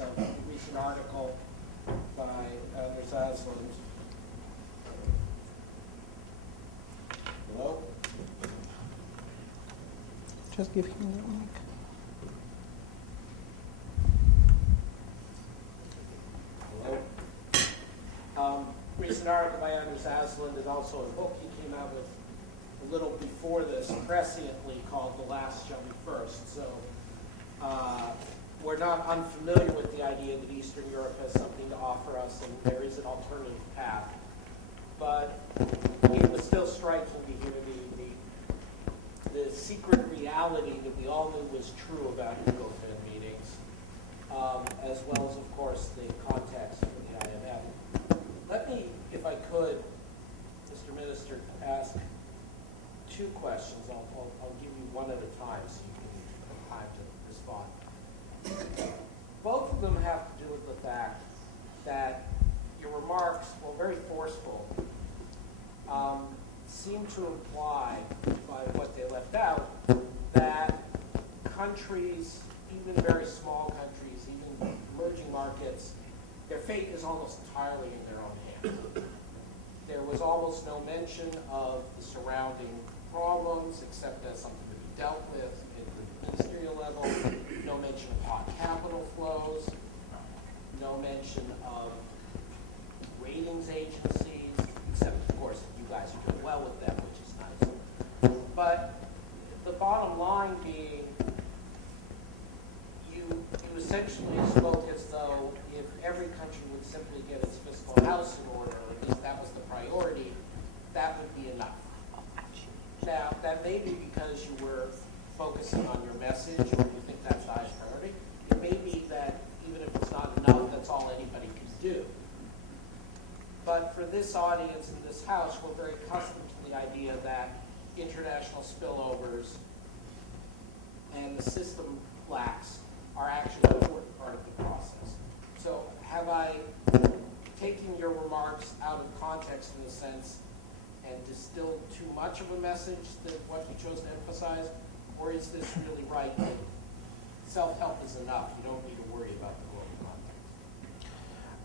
of a recent article by Anders Asland. Hello? Just give him the mic. Hello? Recent article by Anders Asland and also a book he came out with a little before this, presciently called The Last Shall Be First. So we're not unfamiliar with the idea that Eastern Europe has something to offer us and there is an alternative path. But it was still striking to hear the secret reality that we all knew was true about ECOFIN meetings, as well as, of course, the context for the IMF. Let me, if I could, Mr. Minister, ask two questions. I'll give you one at a time so you can have time to respond. Both of them have to do with the fact that your remarks, while very forceful, seem to imply, by what they left out, that countries, even very small countries, even emerging markets, their fate is almost entirely in their own hands. There was almost no mention of the surrounding problems, except as something to be dealt with at the ministerial level. No mention of hot capital flows. No mention of ratings agencies, except, of course, you guys are doing well with them, which is nice. But the bottom line being, you essentially spoke as though if every country would simply get its fiscal house in order, or at least that was the priority, that would be enough. Now, that may be because you were focusing on your message, or you think that's the highest priority. It may be that even if it's not enough, that's all anybody can do. But for this audience in this House, we're very accustomed to the idea that international spillovers and the system lacks are actually an important part of the process. So have I taken your remarks out of context in a sense and distilled too much of a message that what you chose to emphasize? Or is this really right that self-help is enough? You don't need to worry about the global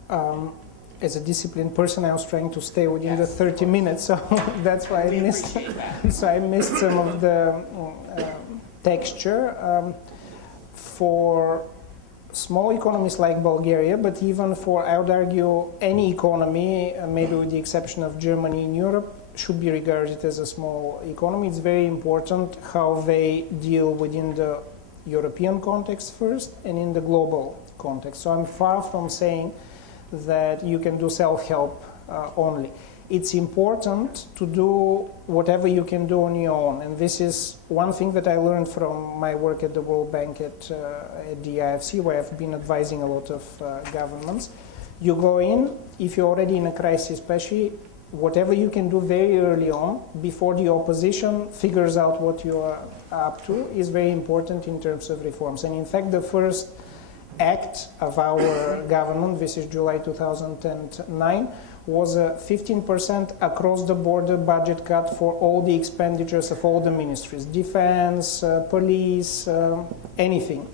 context. As a disciplined person, I was trying to stay within the 30 minutes, so that's why I missed. So I missed some of the texture. For small economies like Bulgaria, but even for, I would argue, any economy, maybe with the exception of Germany in Europe, should be regarded as a small economy. It's very important how they deal within the European context first and in the global context. So I'm far from saying that you can do self-help only. It's important to do whatever you can do on your own. And this is one thing that I learned from my work at the World Bank at the IFC, where I've been advising a lot of governments. You go in, if you're already in a crisis, especially, whatever you can do very early on, before the opposition figures out what you are up to, is very important in terms of reforms. And in fact, the first act of our government, this is July 2009, was a 15% across-the-border budget cut for all the expenditures of all the ministries, defense, police, anything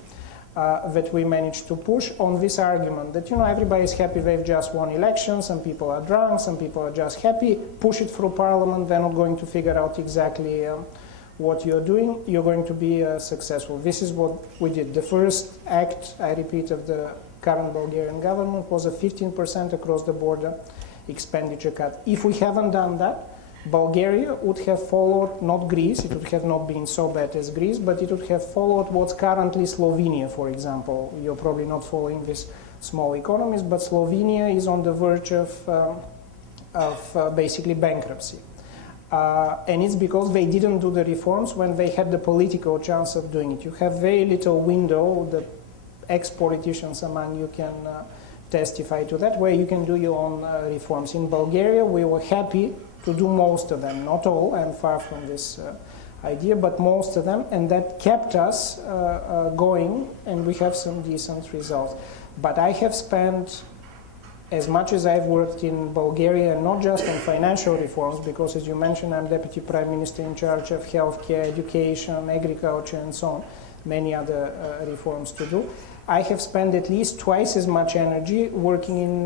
that we managed to push on this argument that, you know, everybody's happy they've just won elections, some people are drunk, some people are just happy, push it through parliament, they're not going to figure out exactly what you're doing, you're going to be successful. This is what we did. The first act, I repeat, of the current Bulgarian government was a 15% across-the-border expenditure cut. If we haven't done that, Bulgaria would have followed, not Greece, it would have not been so bad as Greece, but it would have followed what's currently Slovenia, for example. You're probably not following these small economies, but Slovenia is on the verge of basically bankruptcy. And it's because they didn't do the reforms when they had the political chance of doing it. You have very little window, the ex-politicians among you can testify to that, where you can do your own reforms. In Bulgaria, we were happy to do most of them, not all, I'm far from this idea, but most of them, and that kept us going, and we have some decent results. But I have spent, as much as I've worked in Bulgaria, not just on financial reforms, because as you mentioned, I'm Deputy Prime Minister in charge of healthcare, education, agriculture, and so on. many other reforms to do. I have spent at least twice as much energy working in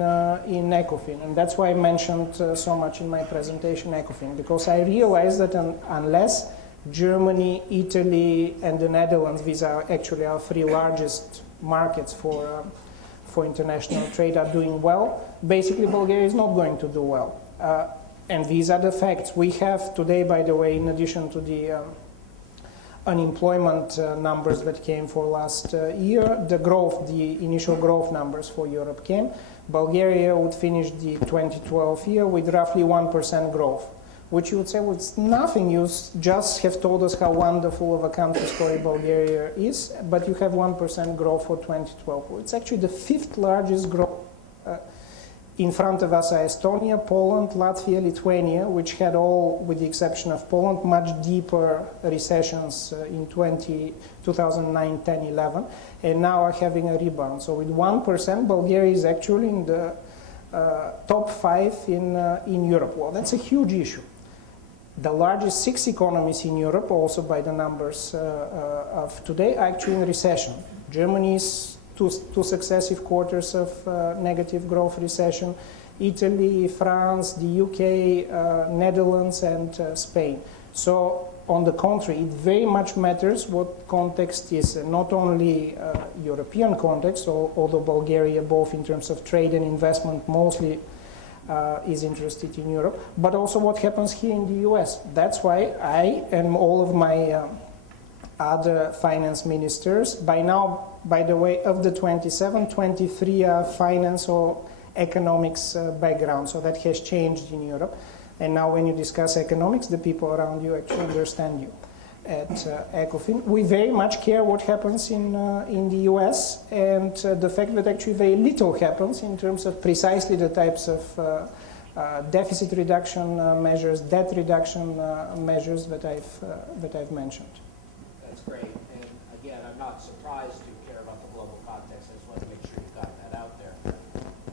ECOFIN, and that's why I mentioned so much in my presentation ECOFIN, because I realized that unless Germany, Italy, and the Netherlands, these are actually our three largest markets for international trade, are doing well, basically Bulgaria is not going to do well. And these are the facts. We have today, by the way, in addition to the unemployment numbers that came for last year, the initial growth numbers for Europe came. Bulgaria would finish the 2012 year with roughly 1% growth, which you would say, well, it's nothing. You just have told us how wonderful of a country story Bulgaria is, but you have 1% growth for 2012. Well, it's actually the fifth largest growth. In front of us are Estonia, Poland, Latvia, Lithuania, which had all, with the exception of Poland, much deeper recessions in 2009, 10, 11, and now are having a rebound. So with 1%, Bulgaria is actually in the top 5 in Europe. Well, that's a huge issue. The largest 6 economies in Europe, also by the numbers of today, are actually in recession. Germany's two successive quarters of negative growth recession, Italy, France, the UK, Netherlands, and Spain. So on the contrary, it very much matters what context is, not only European context, although Bulgaria, both in terms of trade and investment, mostly is interested in Europe, but also what happens here in the US. That's why I and all of my other finance ministers, by now, by the way, of the 27, 23 are finance or economics background, so that has changed in Europe. And now when you discuss economics, the people around you actually understand you. At ECOFIN, we very much care what happens in the US, and the fact that actually very little happens in terms of precisely the types of deficit reduction measures, debt reduction measures that I've mentioned. That's great, and again, I'm not surprised you care about the global context. I just want to make sure you got that out there.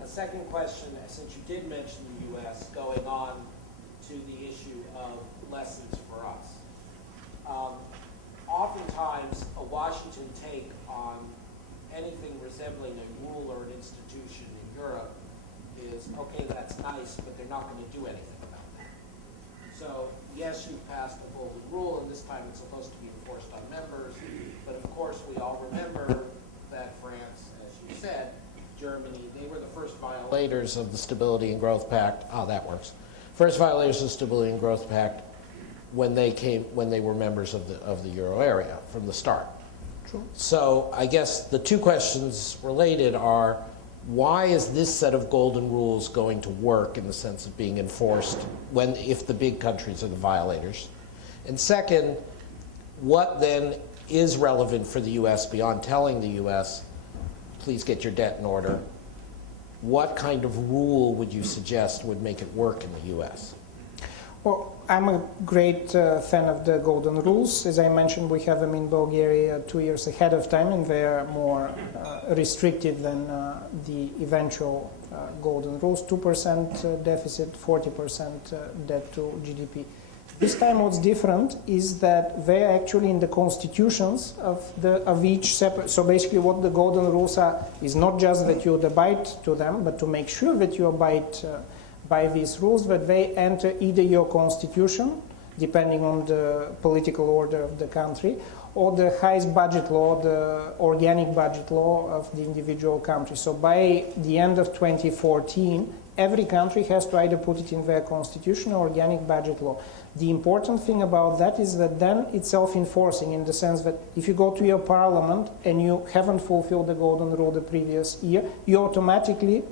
A second question, since you did mention the U.S., going on to the issue of lessons for us. Oftentimes, a Washington take on anything resembling a rule or an institution in Europe is, okay, that's nice, but they're not going to do anything about that. So, yes, you passed the golden rule, and this time it's supposed to be enforced on members, but of course we all remember that France, as you said, Germany, they were the first violators of the Stability and Growth Pact. Oh, that works. First violators of the Stability and Growth Pact when they were members of the euro area from the start. True. So I guess the two questions related are, why is this set of golden rules going to work in the sense of being enforced if the big countries are the violators? And second, what then is relevant for the U.S. beyond telling the U.S., please get your debt in order? What kind of rule would you suggest would make it work in the U.S.? Well, I'm a great fan of the golden rules. As I mentioned, we have them in Bulgaria 2 years ahead of time, and they are more restrictive than the eventual golden rules. 2% deficit, 40% debt to GDP. This time what's different is that they're actually in the constitutions of each separate. So basically what the golden rules are is not just that you abide to them, but to make sure that you abide by these rules, that they enter either your constitution, depending on the political order of the country, or the highest budget law, the organic budget law of the individual country. So by the end of 2014, every country has to either put it in their constitution or organic budget law. The important thing about that is that then it's self-enforcing, in the sense that if you go to your parliament and you haven't fulfilled the golden rule the previous year, you automatically,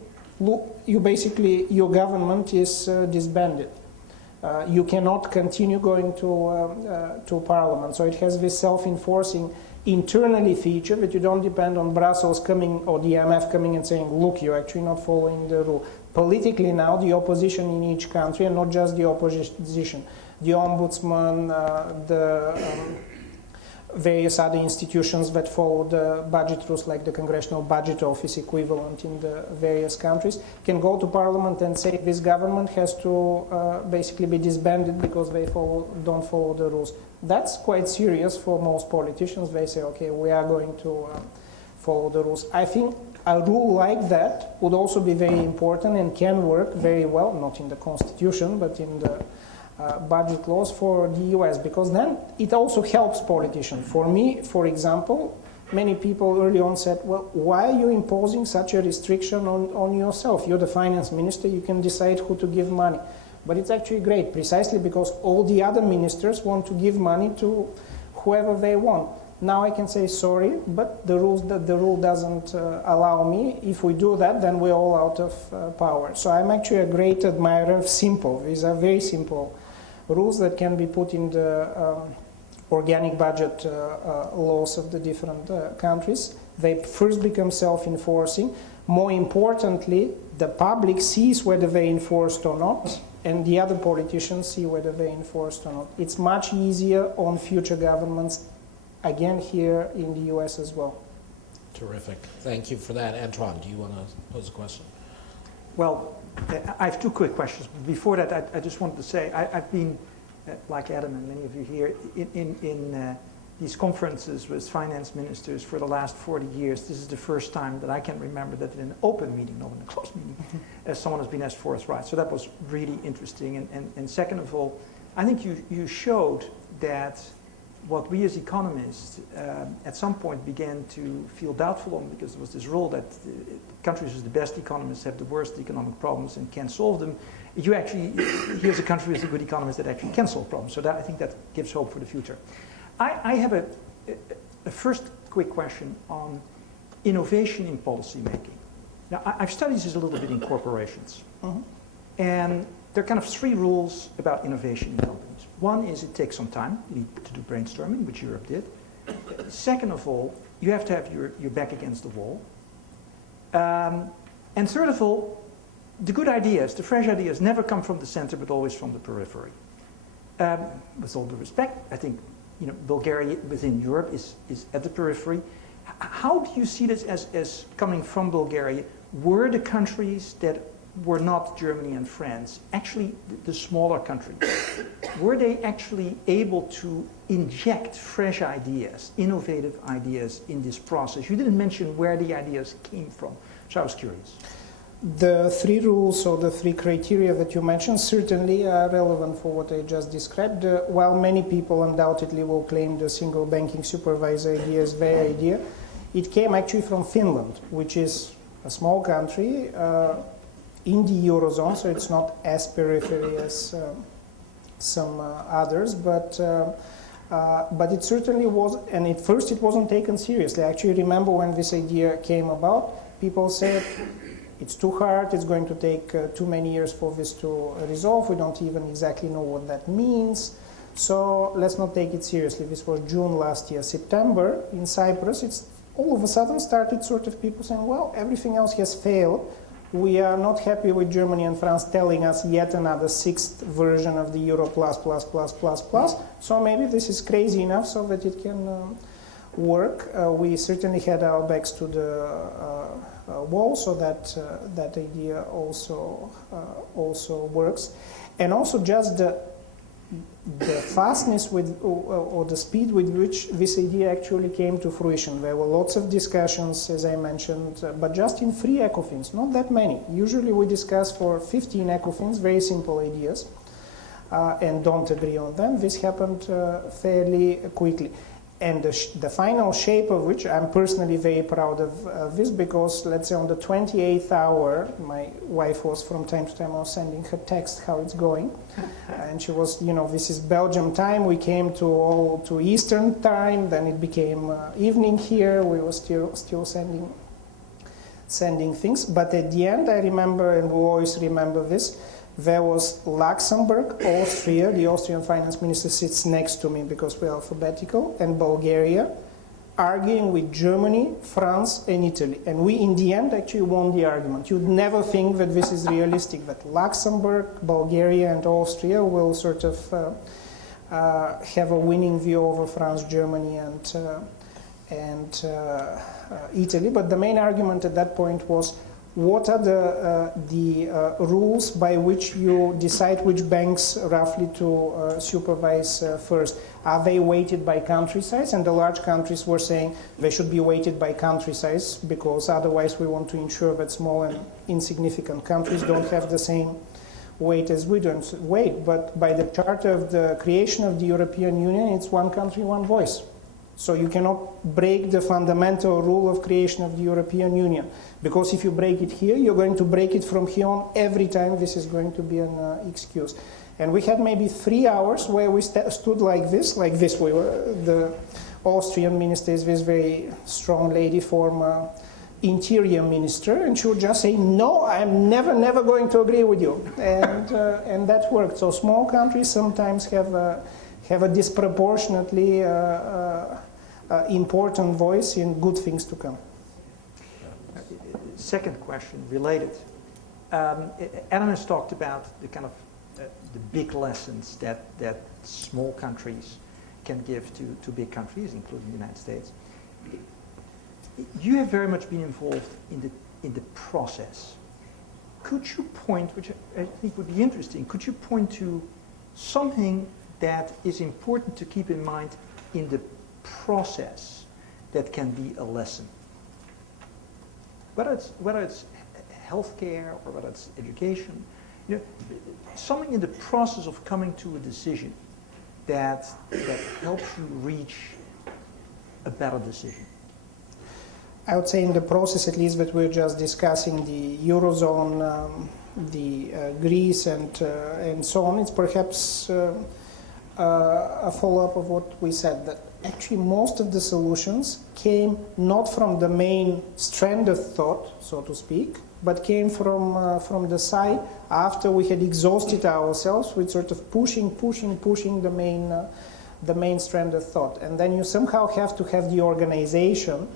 your government is disbanded. You cannot continue going to parliament. So it has this self-enforcing internally feature that you don't depend on Brussels coming or the IMF coming and saying, look, you're actually not following the rule. Politically now, the opposition in each country, and not just the opposition, the ombudsman, various other institutions that follow the budget rules, like the Congressional Budget Office equivalent in the various countries, can go to Parliament and say this government has to basically be disbanded because they don't follow the rules. That's quite serious for most politicians. They say, okay, we are going to follow the rules. I think a rule like that would also be very important and can work very well, not in the Constitution, but in the budget laws for the US, because then it also helps politicians. For me, for example, many people early on said, well, why are you imposing such a restriction on yourself? You're the finance minister, you can decide who to give money. But it's actually great, precisely because all the other ministers want to give money to whoever they want. Now I can say sorry, but the rule doesn't allow me. If we do that, then we're all out of power. So I'm actually a great admirer of simple. These are very simple rules that can be put in the organic budget laws of the different countries. They first become self-enforcing. More importantly, the public sees whether they're enforced or not, and the other politicians see whether they're enforced or not. It's much easier on future governments, again here in the US as well. Terrific. Thank you for that. Antoine, do you want to pose a question? Well, I have two quick questions. Before that, I just wanted to say I've been, like Adam and many of you here, in these conferences with finance ministers for the last 40 years. This is the first time that I can remember that in an open meeting, not in a closed meeting, someone has been as forthright. So that was really interesting. And second of all, I think you showed that what we as economists at some point began to feel doubtful on, because there was this rule that countries with the best economists have the worst economic problems and can't solve them. You actually, here's a country with a good economist that actually can solve problems. So that, I think that gives hope for the future. I have a first quick question on innovation in policy making. Now, I've studied this a little bit in corporations. And there are kind of three rules about innovation in companies. One is it takes some time. You need to do brainstorming, which Europe did. Second of all, you have to have your back against the wall. And third of all, the good ideas, the fresh ideas, never come from the center, but always from the periphery. With all due respect, I think Bulgaria within Europe is at the periphery. How do you see this as coming from Bulgaria? Were the countries that were not Germany and France, actually the smaller countries, were they actually able to inject fresh ideas, innovative ideas in this process? You didn't mention where the ideas came from, so I was curious. The three rules or the three criteria that you mentioned certainly are relevant for what I just described. While many people undoubtedly will claim the single banking supervisor idea as their idea, it came actually from Finland, which is a small country in the Eurozone, so it's not as periphery as some others, but it certainly was, and at first it wasn't taken seriously. I actually remember when this idea came about, people said, it's too hard, it's going to take too many years for this to resolve, we don't even exactly know what that means, so let's not take it seriously. This was June last year. September, in Cyprus, it's all of a sudden started sort of people saying, well, everything else has failed. We are not happy with Germany and France telling us yet another sixth version of the Euro plus. So maybe this is crazy enough so that it can work. We certainly had our backs to the wall, so that that idea also works. And also just the fastness with, or the speed with which this idea actually came to fruition. There were lots of discussions, as I mentioned, but just in 3 ECOFINs, not that many. Usually we discuss for 15 ECOFINs, very simple ideas, and don't agree on them. This happened fairly quickly. And the final shape of which I'm personally very proud of this, because let's say on the 28th hour, my wife was from time to time, I was sending her text how it's going. And she was, this is Belgium time, we came to Eastern time, then it became evening here, we were still sending things. But at the end, I remember, and we always remember this, there was Luxembourg, Austria, the Austrian finance minister sits next to me because we're alphabetical, and Bulgaria, arguing with Germany, France, and Italy. And we, in the end, actually won the argument. You'd never think that this is realistic, that Luxembourg, Bulgaria, and Austria will sort of have a winning view over France, Germany, and Italy. But the main argument at that point was, what are the rules by which you decide which banks roughly to supervise first? Are they weighted by country size? And the large countries were saying they should be weighted by country size, because otherwise we want to ensure that small and insignificant countries don't have the same weight as we don't weight. But by the charter of the creation of the European Union, it's one country, one voice. So you cannot break the fundamental rule of creation of the European Union, because if you break it here, you're going to break it from here on every time. This is going to be an excuse. And we had maybe 3 hours where we stood like this. We were, the Austrian minister is this very strong lady, former interior minister, and she would just say, no, I'm never going to agree with you. And that worked. So small countries sometimes have a disproportionately important voice in good things to come. Second question, related. Adam has talked about the kind of the big lessons that small countries can give to big countries, including the United States. You have very much been involved in the process. Could you point, which I think would be interesting, could you point to something that is important to keep in mind in the process that can be a lesson? Whether it's healthcare or whether it's education, something in the process of coming to a decision that helps you reach a better decision. I would say in the process, at least, that we're just discussing the Eurozone, Greece, and so on, it's perhaps a follow-up of what we said, that actually most of the solutions came not from the main strand of thought, so to speak, but came from the side after we had exhausted ourselves with sort of pushing the main strand of thought. And then you somehow have to have the organization.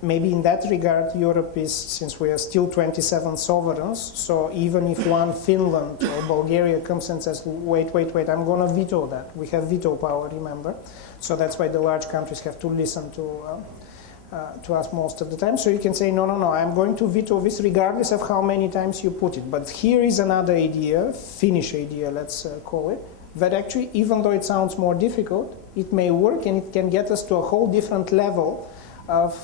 Maybe in that regard, Europe is, since we are still 27 sovereigns, so even if one Finland or Bulgaria comes and says, wait, I'm going to veto that. We have veto power, remember? So that's why the large countries have to listen to us most of the time. So you can say, no, I'm going to veto this regardless of how many times you put it. But here is another idea, Finnish idea, let's call it, that actually, even though it sounds more difficult, it may work and it can get us to a whole different level of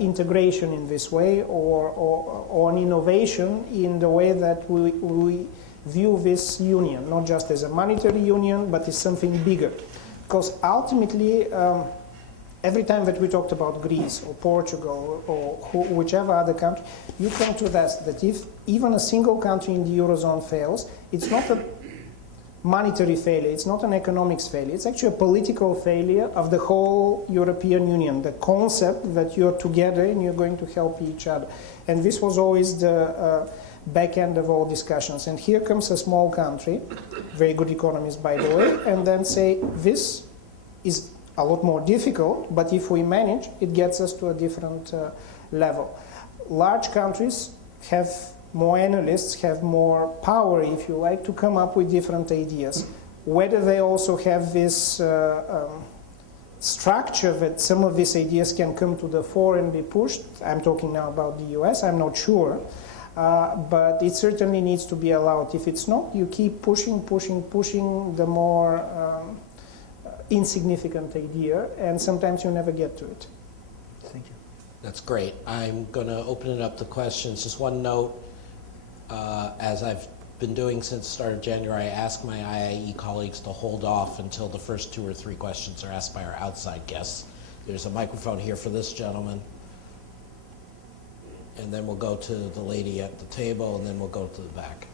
integration in this way, or an innovation in the way that we view this union, not just as a monetary union, but as something bigger. Because ultimately, every time that we talked about Greece or Portugal or whichever other country, you come to that if even a single country in the Eurozone fails, it's not a monetary failure, it's not an economics failure, it's actually a political failure of the whole European Union, the concept that you're together and you're going to help each other. And this was always the back end of all discussions. And here comes a small country, very good economist by the way, and then say, this is a lot more difficult, but if we manage, it gets us to a different level. Large countries have more analysts, have more power, if you like, to come up with different ideas. Whether they also have this structure that some of these ideas can come to the fore and be pushed, I'm talking now about the US, I'm not sure, but it certainly needs to be allowed. If it's not, you keep pushing the more insignificant idea, and sometimes you never get to it. Thank you. That's great. I'm going to open it up to questions. Just one note. As I've been doing since the start of January, I ask my IIE colleagues to hold off until the first 2 or 3 questions are asked by our outside guests. There's a microphone here for this gentleman, and then we'll go to the lady at the table, and then we'll go to the back.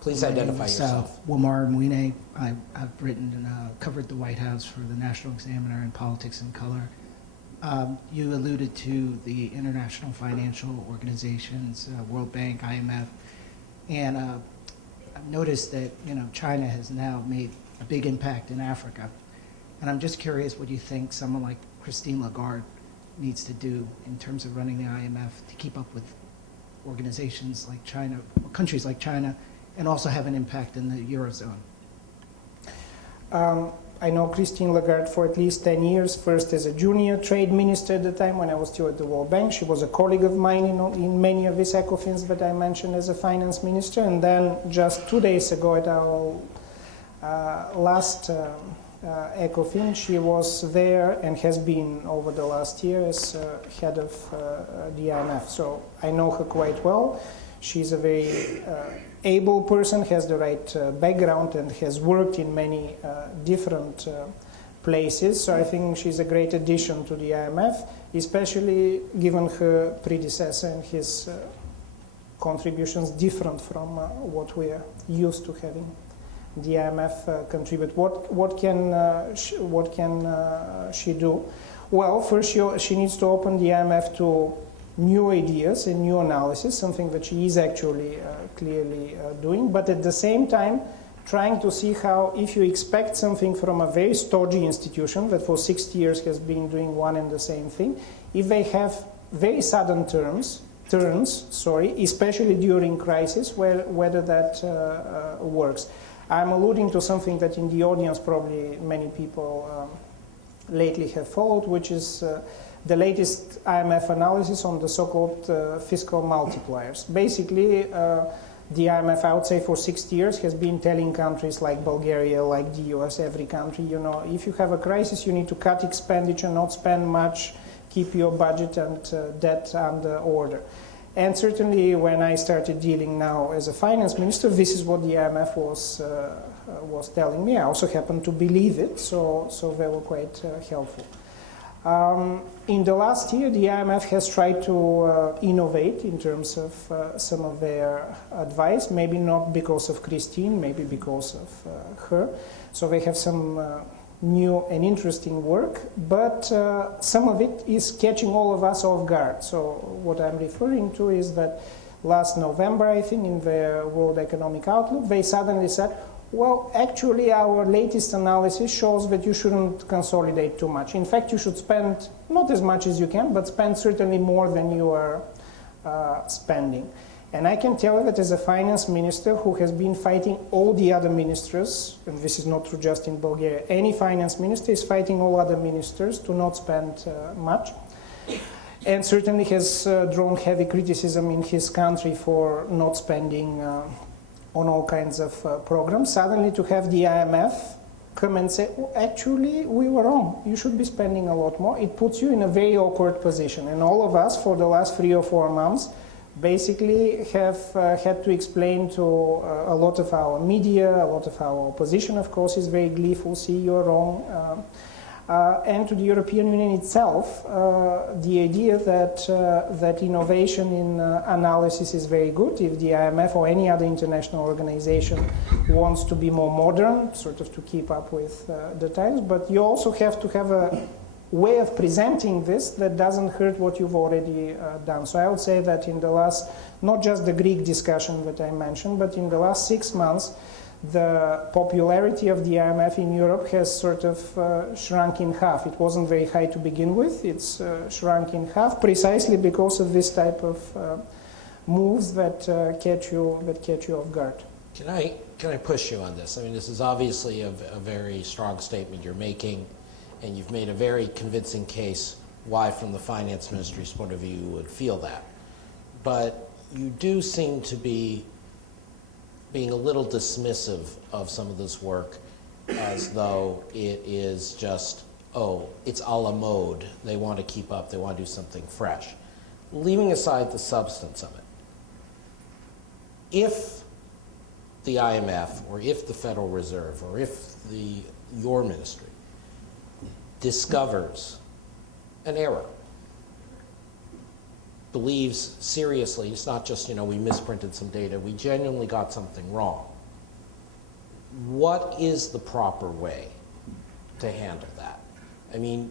Please identify yourself. Wamar Mwine. I've written and covered the White House for the National Examiner in Politics and Color. You alluded to the international financial organizations, World Bank, IMF, and I've noticed that China has now made a big impact in Africa. And I'm just curious what you think someone like Christine Lagarde needs to do in terms of running the IMF to keep up with organizations like China, or countries like China, and also have an impact in the Eurozone. I know Christine Lagarde for at least 10 years, first as a junior trade minister at the time when I was still at the World Bank. She was a colleague of mine in many of these ECOFINs that I mentioned as a finance minister. And then just 2 days ago at our last ECOFIN, she was there and has been over the last year as head of the IMF. So I know her quite well. She's a very able person, has the right background, and has worked in many different places. So I think she's a great addition to the IMF, especially given her predecessor and his contributions different from what we are used to having the IMF contribute. What can she do? Well, first she needs to open the IMF to new ideas and new analysis, something that she is actually clearly doing, but at the same time trying to see how, if you expect something from a very stodgy institution that for 60 years has been doing one and the same thing, if they have very sudden turns, especially during crisis, whether that works. I'm alluding to something that in the audience probably many people lately have followed, which is the latest IMF analysis on the so-called fiscal multipliers. Basically, the IMF, I would say, for 60 years has been telling countries like Bulgaria, like the US, every country, you know, if you have a crisis, you need to cut expenditure, not spend much, keep your budget and debt under order. And certainly when I started dealing now as a finance minister, this is what the IMF was telling me. I also happened to believe it, so they were quite helpful. In the last year, the IMF has tried to innovate in terms of some of their advice, maybe not because of Christine, maybe because of her. So they have some new and interesting work, but some of it is catching all of us off guard. So what I'm referring to is that last November, I think, in the World Economic Outlook, they suddenly said, well, actually, our latest analysis shows that you shouldn't consolidate too much. In fact, you should spend not as much as you can, but spend certainly more than you are spending. And I can tell you that as a finance minister who has been fighting all the other ministers, and this is not true just in Bulgaria, any finance minister is fighting all other ministers to not spend much, and certainly has drawn heavy criticism in his country for not spending on all kinds of programs. Suddenly to have the IMF come and say, oh, actually, we were wrong. You should be spending a lot more. It puts you in a very awkward position. And all of us, for the last 3 or 4 months, basically have had to explain to a lot of our media, a lot of our opposition, of course, is very gleeful, see, you're wrong. And to the European Union itself, the idea that innovation in analysis is very good. If the IMF or any other international organization wants to be more modern, sort of to keep up with the times, but you also have to have a way of presenting this that doesn't hurt what you've already done. So I would say that in the last, not just the Greek discussion that I mentioned, but in the last 6 months, the popularity of the IMF in Europe has sort of shrunk in half. It wasn't very high to begin with. It's shrunk in half precisely because of this type of moves that catch you off guard. Can I push you on this? I mean, this is obviously a very strong statement you're making, and you've made a very convincing case why, from the finance ministry's point of view, you would feel that. But you do seem to be being a little dismissive of some of this work as though it is just, oh, it's a la mode. They want to keep up. They want to do something fresh. Leaving aside the substance of it, if the IMF or if the Federal Reserve or if your ministry discovers an error, believes seriously, it's not just, we misprinted some data, we genuinely got something wrong, what is the proper way to handle that? I mean,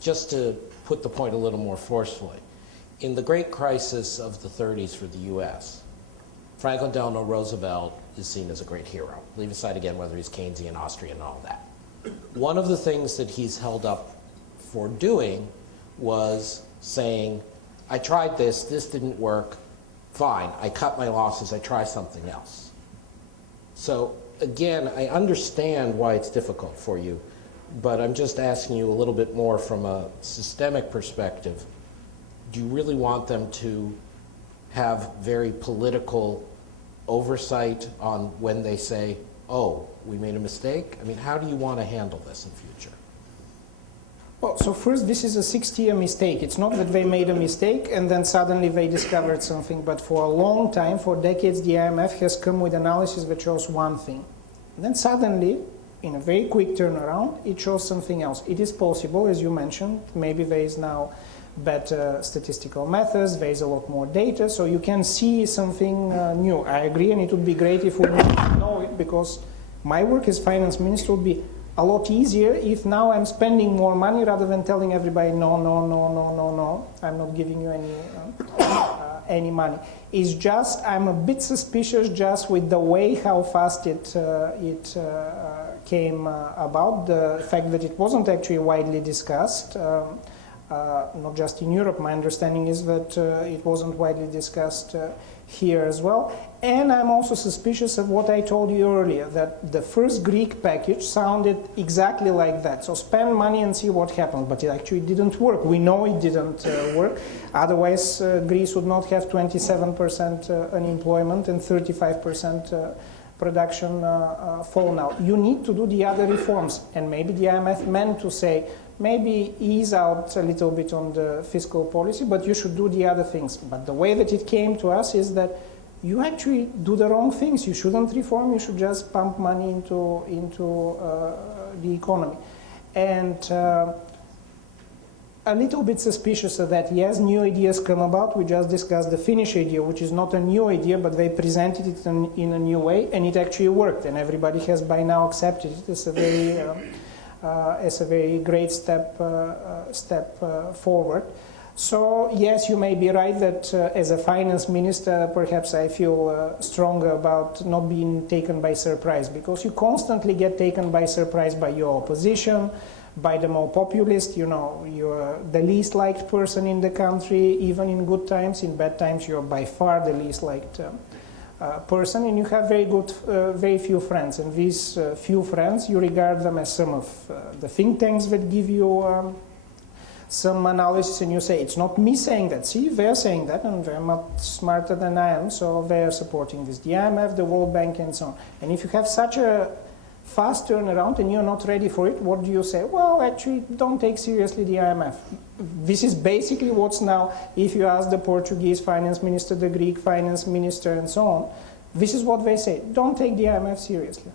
just to put the point a little more forcefully, in the great crisis of the 30s for the US, Franklin Delano Roosevelt is seen as a great hero. Leave aside again whether he's Keynesian, Austrian, and all that. One of the things that he's held up for doing was saying, I tried this didn't work, fine, I cut my losses, I try something else. So again, I understand why it's difficult for you, but I'm just asking you a little bit more from a systemic perspective. Do you really want them to have very political oversight on when they say, oh, we made a mistake? I mean, how do you want to handle this in future? Well, so first, this is a 60-year mistake. It's not that they made a mistake and then suddenly they discovered something, but for a long time, for decades, the IMF has come with analysis that shows one thing. And then suddenly, in a very quick turnaround, it shows something else. It is possible, as you mentioned, maybe there is now better statistical methods, there is a lot more data, so you can see something new. I agree, and it would be great if we know it, because my work as finance minister would be a lot easier if now I'm spending more money rather than telling everybody, no, no, no, no, no, no, I'm not giving you any money. It's just, I'm a bit suspicious just with the way how fast it came about, the fact that it wasn't actually widely discussed, not just in Europe. My understanding is that it wasn't widely discussed here as well. And I'm also suspicious of what I told you earlier, that the first Greek package sounded exactly like that. So spend money and see what happens, but it actually didn't work. We know it didn't work. Otherwise, Greece would not have 27% unemployment and 35% production fall now. You need to do the other reforms, and maybe the IMF meant to say, maybe ease out a little bit on the fiscal policy, but you should do the other things. But the way that it came to us is that you actually do the wrong things. You shouldn't reform, you should just pump money into the economy. And a little bit suspicious of that. Yes, new ideas come about. We just discussed the Finnish idea, which is not a new idea, but they presented it in a new way, and it actually worked, and everybody has by now accepted it as a very great step forward. So yes, you may be right that as a finance minister, perhaps I feel stronger about not being taken by surprise, because you constantly get taken by surprise by your opposition, by the more populist. You know, you're the least liked person in the country, even in good times. In bad times, you're by far the least liked person, and you have very few friends. And these few friends, you regard them as some of the think tanks that give you some analysis, and you say, it's not me saying that. See, they're saying that, and they're much smarter than I am, so they're supporting this. The IMF, the World Bank, and so on. And if you have such a fast turnaround and you're not ready for it, what do you say? Well, actually, don't take seriously the IMF. This is basically what's now, if you ask the Portuguese finance minister, the Greek finance minister, and so on, this is what they say. Don't take the IMF seriously.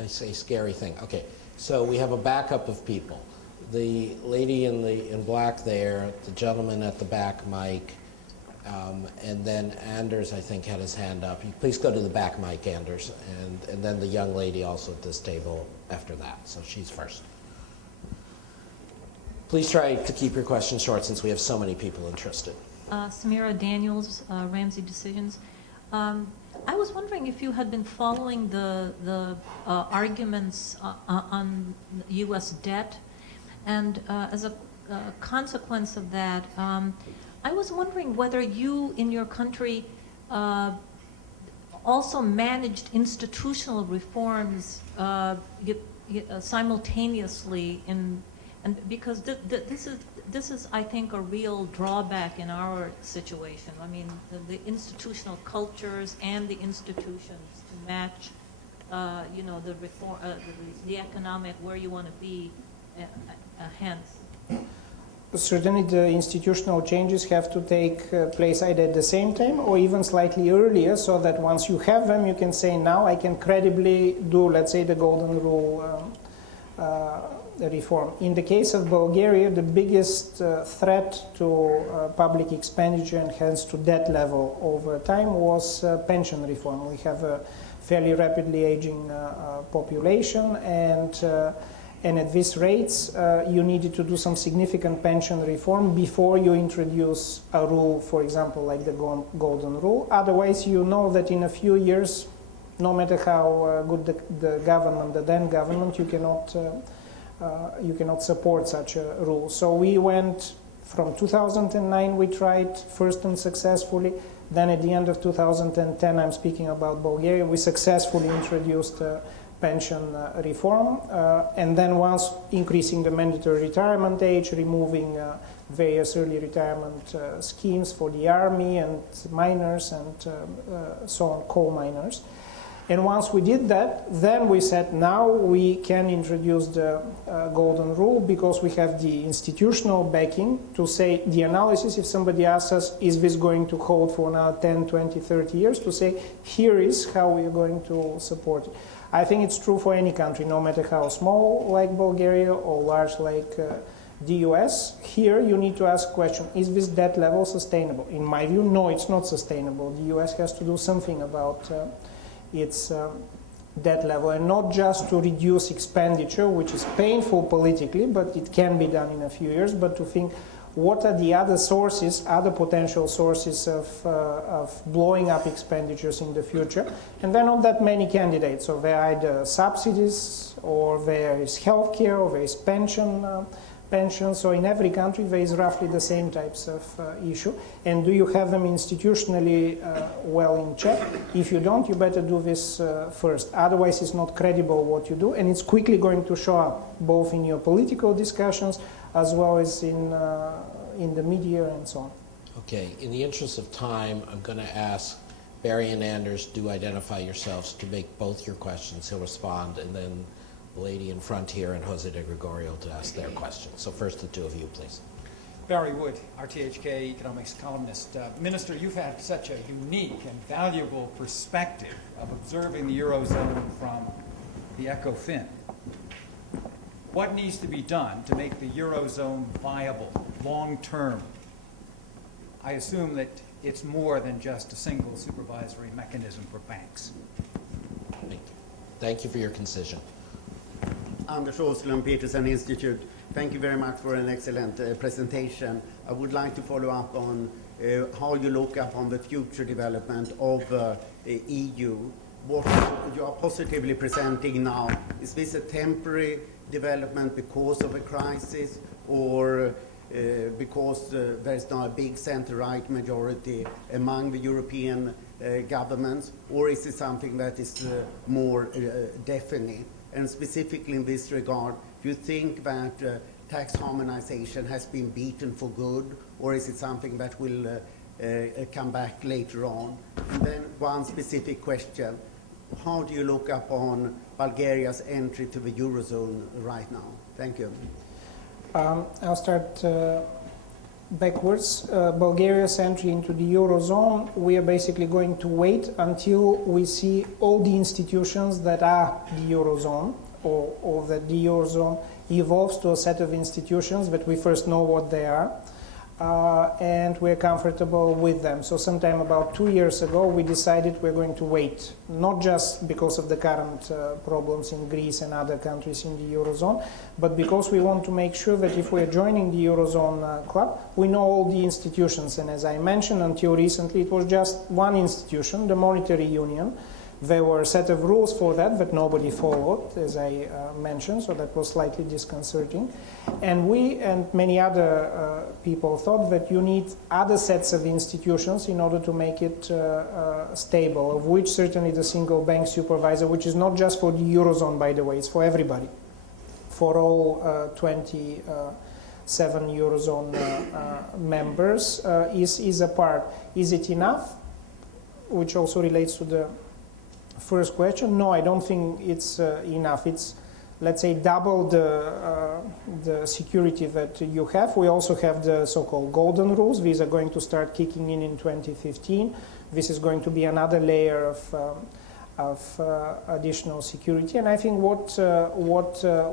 I say scary thing. Okay, so we have a backup of people. The lady in black there, the gentleman at the back mic, and then Anders, I think, had his hand up. Please go to the back mic, Anders, and then the young lady also at this table after that. So she's first. Please try to keep your questions short since we have so many people interested. Samira Daniels, Ramsey Decisions. I was wondering if you had been following the arguments on U.S. debt, and as a consequence of that, I was wondering whether you in your country also managed institutional reforms simultaneously, and because this is I think a real drawback in our situation. I mean, the institutional cultures and the institutions to match, the reform, the economic where you want to be. Hence. Certainly the institutional changes have to take place either at the same time or even slightly earlier, so that once you have them, you can say, now I can credibly do, let's say, the golden rule reform. In the case of Bulgaria, the biggest threat to public expenditure and hence to debt level over time was pension reform. We have a fairly rapidly aging population, and at these rates, you needed to do some significant pension reform before you introduce a rule, for example, like the golden rule. Otherwise, you know that in a few years, no matter how good the government, the then government, you cannot support such a rule. So we went From 2009 we tried first unsuccessfully, then at the end of 2010, I'm speaking about Bulgaria, we successfully introduced pension reform, and then once increasing the mandatory retirement age, removing various early retirement schemes for the army and miners and so on, coal miners. And once we did that, then we said now we can introduce the golden rule, because we have the institutional backing to say the analysis, if somebody asks us, is this going to hold for now 10, 20, 30 years, to say here is how we are going to support it. I think it's true for any country, no matter how small like Bulgaria or large like the US. Here you need to ask the question, is this debt level sustainable? In my view, no, it's not sustainable. The US has to do something about its debt level, and not just to reduce expenditure, which is painful politically, but it can be done in a few years, but to think what are the other sources, other potential sources of blowing up expenditures in the future. And there are not that many candidates, so there are either subsidies, or there is healthcare, or there is pensions. So in every country there is roughly the same types of issue. And do you have them institutionally well in check? If you don't, you better do this first. Otherwise it's not credible what you do, and it's quickly going to show up both in your political discussions as well as in the media and so on. Okay, in the interest of time, I'm going to ask Barry and Anders, do identify yourselves to make both your questions. He'll respond, and then the lady in front here and Jose de Gregorio to ask their questions. So first the two of you, please. Barry Wood, RTHK economics columnist. Minister, you've had such a unique and valuable perspective of observing the Eurozone from the ECOFIN. What needs to be done to make the Eurozone viable, long-term? I assume that it's more than just a single supervisory mechanism for banks. Thank you. Thank you for your concision. Anders Åslund, Peterson Institute. Thank you very much for an excellent presentation. I would like to follow up on how you look upon the future development of EU. What you are positively presenting now, is this a temporary development because of a crisis, or because there is now a big center-right majority among the European governments, or is it something that is more definite? And specifically in this regard, do you think that tax harmonization has been beaten for good, or is it something that will come back later on? And then one specific question, how do you look upon Bulgaria's entry to the Eurozone right now? Thank you. I'll start backwards. Bulgaria's entry into the Eurozone, we are basically going to wait until we see all the institutions that are the Eurozone, or that the Eurozone evolves to a set of institutions that we first know what they are, and we're comfortable with them. So sometime about 2 years ago, we decided we're going to wait, not just because of the current problems in Greece and other countries in the Eurozone, but because we want to make sure that if we're joining the Eurozone club, we know all the institutions. And as I mentioned, until recently, it was just one institution, the Monetary Union. There were a set of rules for that nobody followed, as I mentioned, so that was slightly disconcerting. And we and many other people thought that you need other sets of institutions in order to make it stable, of which certainly the single bank supervisor, which is not just for the Eurozone, by the way, it's for everybody, for all 27 Eurozone members, is a part. Is it enough? Which also relates to the first question. No, I don't think it's enough. It's, let's say, double the security that you have. We also have the so-called golden rules. These are going to start kicking in 2015. This is going to be another layer of additional security. And I think what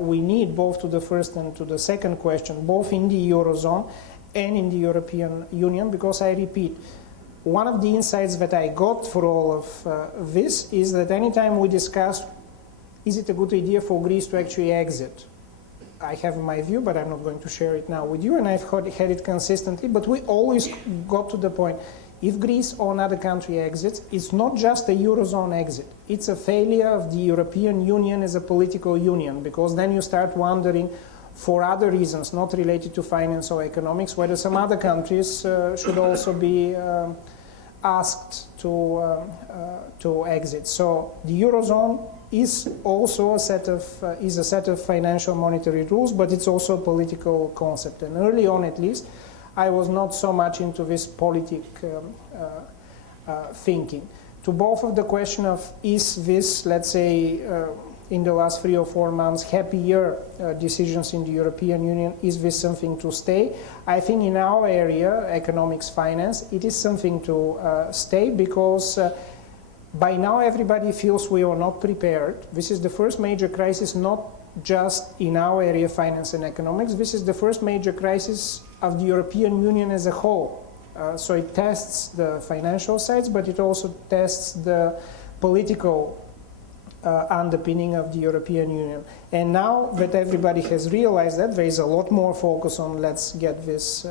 we need, both to the first and to the second question, both in the Eurozone and in the European Union, because I repeat, one of the insights that I got for all of this is that anytime we discuss, is it a good idea for Greece to actually exit? I have my view, but I'm not going to share it now with you, and I've had it consistently, but we always got to the point, if Greece or another country exits, it's not just a Eurozone exit. It's a failure of the European Union as a political union, because then you start wondering, for other reasons, not related to finance or economics, whether some other countries should also be asked to exit. So the Eurozone is also a set of financial monetary rules, but it's also a political concept. And early on, at least, I was not so much into this politic thinking. To both of the question of is this, let's say, in the last 3 or 4 months, happier decisions in the European Union, is this something to stay? I think in our area, economics, finance, it is something to stay, because by now everybody feels we are not prepared. This is the first major crisis, not just in our area, finance and economics. This is the first major crisis of the European Union as a whole. So it tests the financial sides, but it also tests the political underpinning of the European Union. And now that everybody has realized that, there is a lot more focus on let's get this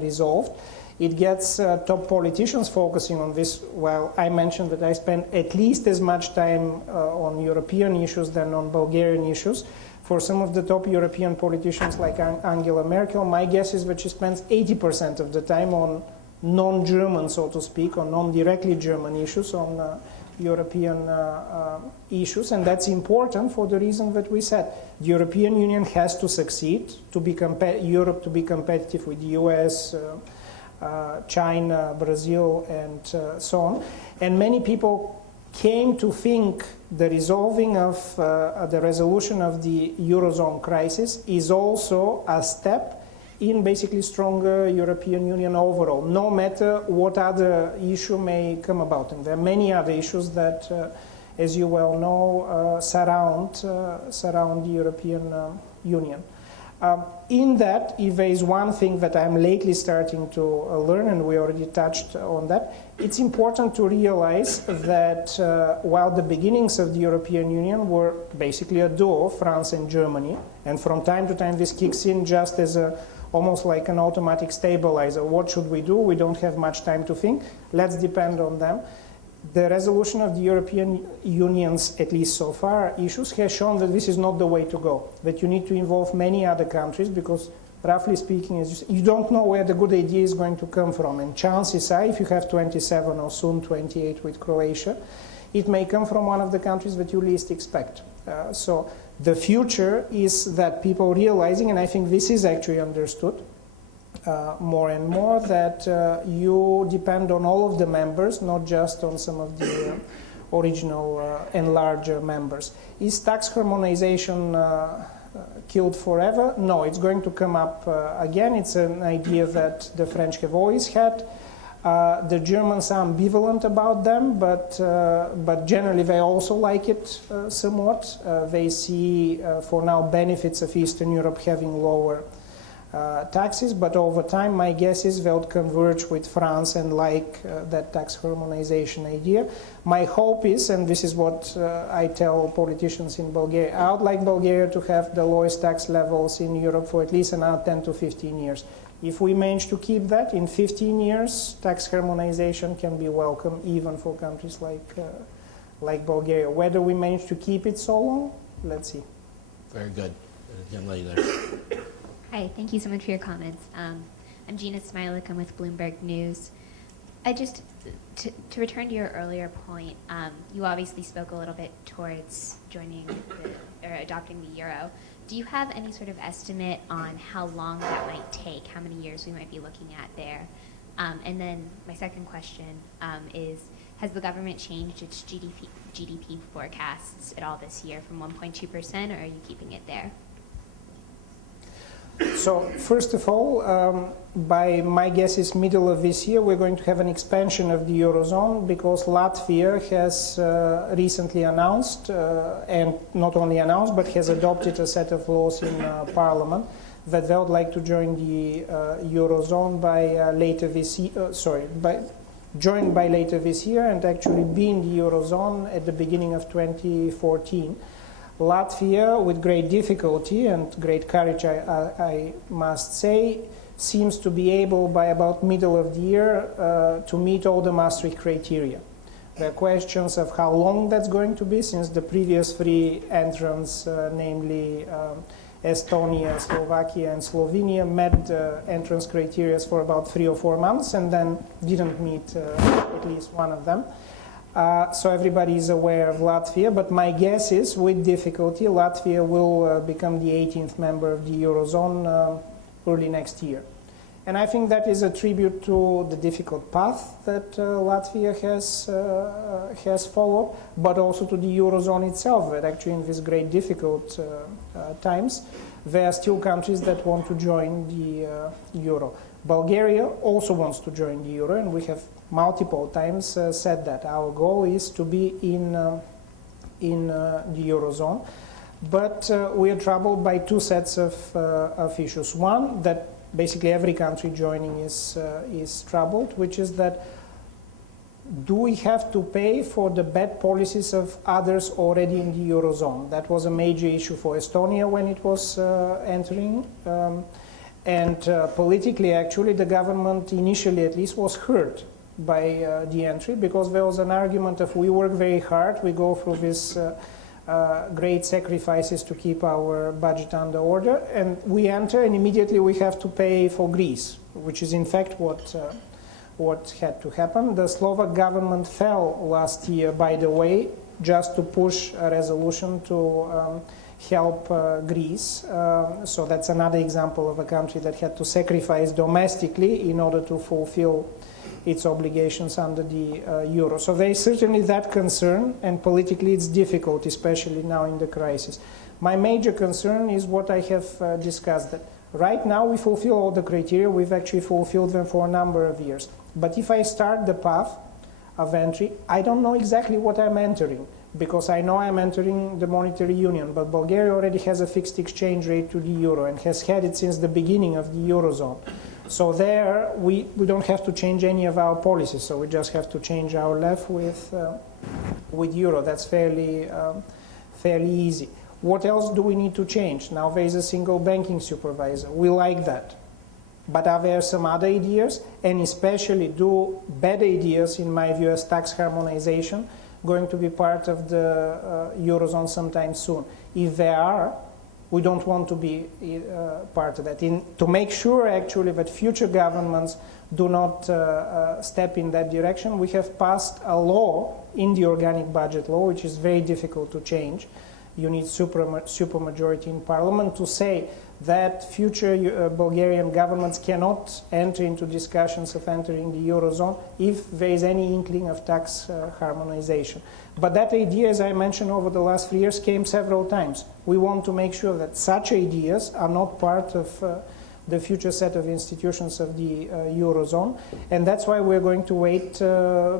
resolved. It gets top politicians focusing on this. Well, I mentioned that I spend at least as much time on European issues than on Bulgarian issues. For some of the top European politicians like Angela Merkel, my guess is that she spends 80% of the time on non-German, so to speak, or non-directly German issues, on European issues, and that's important for the reason that we said. The European Union has to succeed to be Europe to be competitive with the US, China, Brazil, and so on. And many people came to think the resolving of the resolution of the Eurozone crisis is also a step in basically stronger European Union overall, no matter what other issue may come about. And there are many other issues that, as you well know, surround the European Union. In that, if there is one thing that I'm lately starting to learn, and we already touched on that, it's important to realize that while the beginnings of the European Union were basically a duo, France and Germany, and from time to time this kicks in just as almost like an automatic stabilizer. What should we do? We don't have much time to think. Let's depend on them. The resolution of the European Union's, at least so far, issues has shown that this is not the way to go, that you need to involve many other countries, because roughly speaking, you don't know where the good idea is going to come from. And chances are, if you have 27 or soon 28 with Croatia, it may come from one of the countries that you least expect. So the future is that people realizing, and I think this is actually understood more and more, that you depend on all of the members, not just on some of the original and larger members. Is tax harmonization killed forever? No, it's going to come up again. It's an idea that the French have always had. The Germans are ambivalent about them, but generally they also like it somewhat. They see for now benefits of Eastern Europe having lower taxes, but over time my guess is they'll converge with France and like that tax harmonization idea. My hope is, and this is what I tell politicians in Bulgaria, I would like Bulgaria to have the lowest tax levels in Europe for at least another 10 to 15 years. If we manage to keep that, in 15 years, tax harmonization can be welcome even for countries like Bulgaria. Whether we manage to keep it so long, let's see. Very good. Young lady there. Hi, thank you so much for your comments. I'm Gina Smilik, I'm with Bloomberg News. To return to your earlier point, you obviously spoke a little bit towards adopting the euro. Do you have any sort of estimate on how long that might take, how many years we might be looking at there? And then my second question is, has the government changed its GDP forecasts at all this year from 1.2%, or are you keeping it there? So first of all, by my guess is middle of this year, we're going to have an expansion of the Eurozone, because Latvia has recently announced, and not only announced, but has adopted a set of laws in Parliament that they would like to join the Eurozone by later this year, join by later this year, and actually be in the Eurozone at the beginning of 2014. Latvia, with great difficulty and great courage, I must say, seems to be able by about middle of the year to meet all the Maastricht criteria. There are questions of how long that's going to be, since the previous three entrants, namely Estonia, Slovakia, and Slovenia, met the entrance criteria for about 3 or 4 months and then didn't meet at least one of them. So everybody is aware of Latvia, but my guess is, with difficulty, Latvia will become the 18th member of the Eurozone early next year. And I think that is a tribute to the difficult path that Latvia has followed, but also to the Eurozone itself, that actually in these great difficult times, there are still countries that want to join the Euro. Bulgaria also wants to join the Euro, and we have multiple times said that our goal is to be in the Eurozone. But we are troubled by two sets of issues. One, that basically every country joining is troubled, which is that do we have to pay for the bad policies of others already in the Eurozone? That was a major issue for Estonia when it was entering. And politically, actually, the government initially at least was hurt by the entry, because there was an argument of we work very hard, we go through this great sacrifices to keep our budget under order, and we enter and immediately we have to pay for Greece, which is in fact what had to happen. The Slovak government fell last year, by the way, just to push a resolution to help Greece. So that's another example of a country that had to sacrifice domestically in order to fulfill its obligations under the euro. So there is certainly that concern, and politically it's difficult, especially now in the crisis. My major concern is what I have discussed, that right now we fulfill all the criteria, we've actually fulfilled them for a number of years. But if I start the path of entry, I don't know exactly what I'm entering, because I know I'm entering the monetary union, but Bulgaria already has a fixed exchange rate to the euro and has had it since the beginning of the eurozone. So there, we don't have to change any of our policies, so we just have to change our left with euro. That's fairly easy. What else do we need to change? Now there is a single banking supervisor. We like that. But are there some other ideas? And especially, do bad ideas, in my view, as tax harmonization, going to be part of the eurozone sometime soon? If there are, we don't want to be part of that. To make sure, actually, that future governments do not step in that direction, we have passed a law in the organic budget law, which is very difficult to change. You need supermajority in parliament to say that future Bulgarian governments cannot enter into discussions of entering the eurozone if there is any inkling of tax harmonization. But that idea, as I mentioned over the last 3 years, came several times. We want to make sure that such ideas are not part of the future set of institutions of the eurozone, and that's why we're going to wait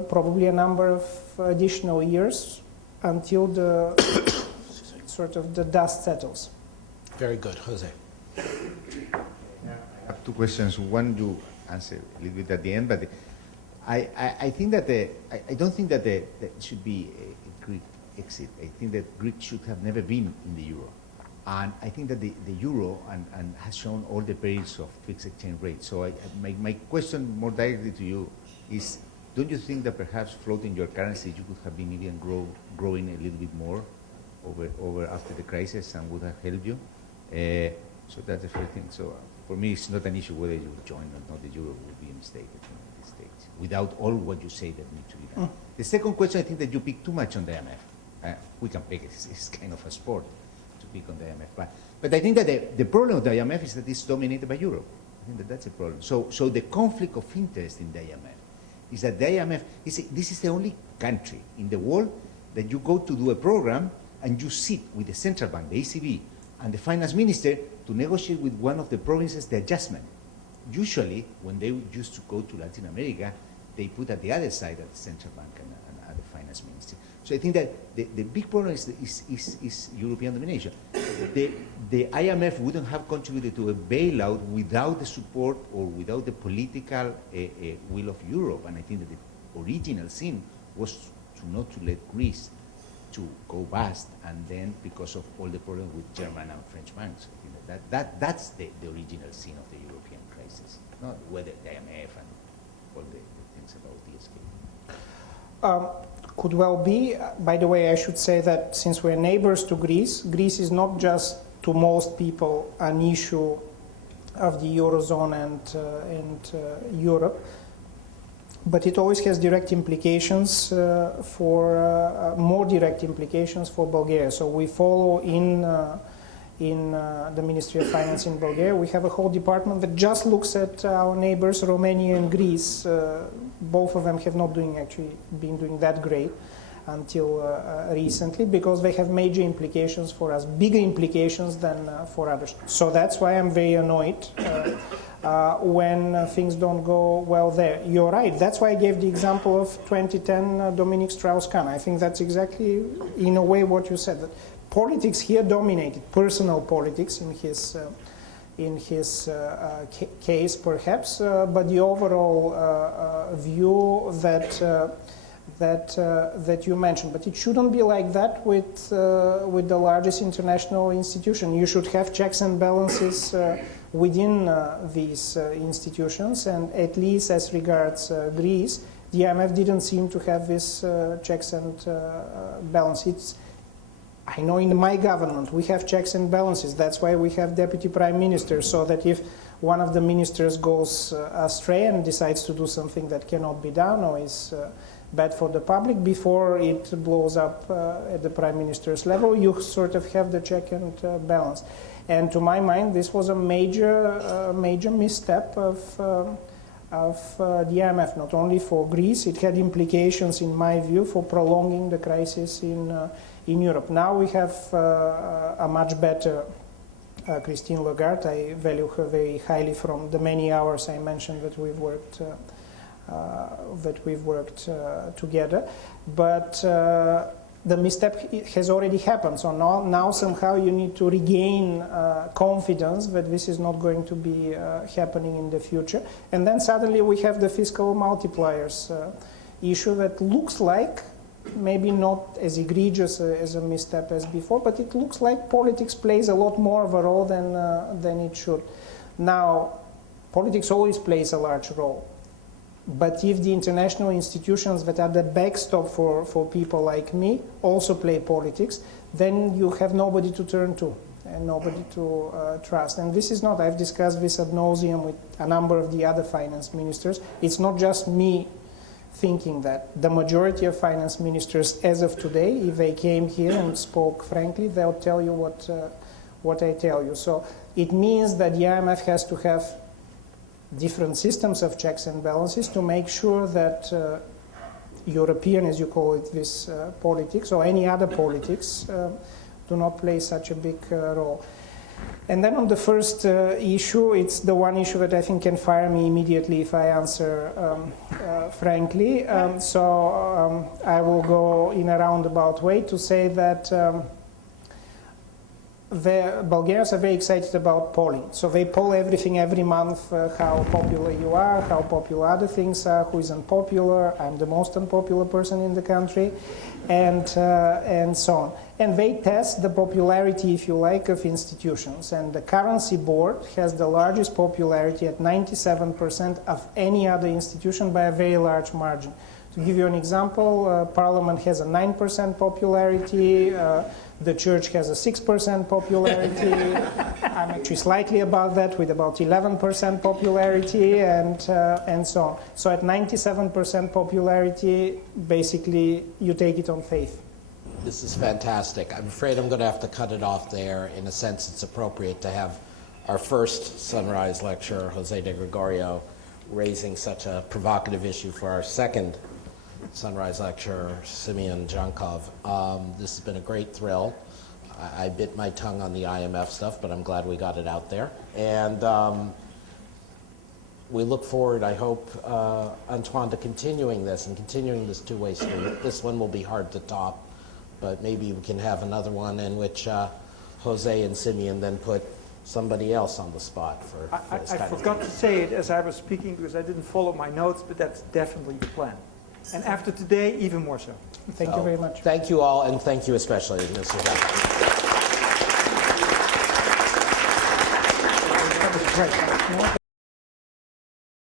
probably a number of additional years until the sort of the dust settles. Very good. Jose. I have two questions. One you answered a little bit at the end, but I think that I don't think that there should be a Greek exit. I think that Greece should have never been in the euro. And I think that the euro and has shown all the perils of fixed exchange rate. So my question more directly to you is, don't you think that perhaps floating your currency you could have been even growing a little bit more over after the crisis and would have helped you? So that's the first thing. So for me, it's not an issue whether you join or not. The euro would be a mistake at this stage, without all what you say that needs to be done. The second question, I think that you pick too much on the IMF. We can pick it. It's kind of a sport to pick on the IMF. But I think that the problem of the IMF is that it's dominated by Europe. I think that that's a problem. So the conflict of interest in the IMF is that the IMF, this is the only country in the world that you go to do a program and you sit with the central bank, the ECB, and the finance minister to negotiate with one of the provinces the adjustment. Usually, when they used to go to Latin America, they put at the other side at the central bank and at the finance minister. So I think that the big problem is European domination. The IMF wouldn't have contributed to a bailout without the support or without the political will of Europe. And I think that the original sin was not to let Greece to go bust, and then because of all the problems with German and French banks, I think that's the original sin of the European crisis, not whether the IMF and all the things about DSK. Could well be. By the way, I should say that since we're neighbors to Greece, Greece is not just to most people an issue of the Eurozone and Europe, but it always has direct implications more direct implications for Bulgaria. So we follow in the Ministry of Finance in Bulgaria. We have a whole department that just looks at our neighbors, Romania and Greece. Both of them have not been doing that great until recently, because they have major implications for us, bigger implications than for others. So that's why I'm very annoyed when things don't go well there. You're right. That's why I gave the example of 2010 Dominic Strauss-Kahn. I think that's exactly, in a way, what you said. That politics here dominated, personal politics in his case, perhaps, but the overall view that you mentioned. But it shouldn't be like that with the largest international institution. You should have checks and balances within these institutions, and at least as regards Greece, the IMF didn't seem to have this checks and balances. I know in my government we have checks and balances. That's why we have deputy prime ministers, so that if one of the ministers goes astray and decides to do something that cannot be done or is bad for the public, before it blows up at the prime minister's level, you sort of have the check and balance. And to my mind, this was a major misstep of the IMF, not only for Greece. It had implications, in my view, for prolonging the crisis in Europe. Now we have a much better Christine Lagarde. I value her very highly from the many hours I mentioned that we've worked together. But the misstep has already happened. So now somehow you need to regain confidence that this is not going to be happening in the future. And then suddenly we have the fiscal multipliers issue that looks like maybe not as egregious as a misstep as before, but it looks like politics plays a lot more of a role than it should. Now, politics always plays a large role. But if the international institutions that are the backstop for people like me also play politics, then you have nobody to turn to and nobody to trust. And this is not, I've discussed this ad nauseum with a number of the other finance ministers. It's not just me thinking that. The majority of finance ministers as of today, if they came here and spoke frankly, they'll tell you what I tell you. So it means that the IMF has to have different systems of checks and balances to make sure that European, as you call it, this politics, or any other politics, do not play such a big role. And then on the first issue, it's the one issue that I think can fire me immediately if I answer frankly. So I will go in a roundabout way to say that the Bulgarians are very excited about polling. So they poll everything every month, how popular you are, how popular other things are, who is unpopular. I'm the most unpopular person in the country, and so on. And they test the popularity, if you like, of institutions. And the Currency Board has the largest popularity at 97% of any other institution by a very large margin. To give you an example, Parliament has a 9% popularity, the Church has a 6% popularity, I'm actually slightly above that with about 11% popularity, and so on. So at 97% popularity, basically, you take it on faith. This is fantastic. I'm afraid I'm going to have to cut it off there. In a sense, it's appropriate to have our first Sunrise lecturer, Jose de Gregorio, raising such a provocative issue for our second Sunrise lecturer, Simeon Djankov. This has been a great thrill. I bit my tongue on the IMF stuff, but I'm glad we got it out there. And we look forward, I hope, Antoine, to continuing this two-way street. This one will be hard to top, but maybe we can have another one in which Jose and Simeon then put somebody else on the spot for this I kind of forgot thing. to say it as I was speaking because I didn't follow my notes, but that's definitely the plan. And after today, even more so. Thank you very much. Thank you all, and thank you especially, Mr. Djankov. That was great.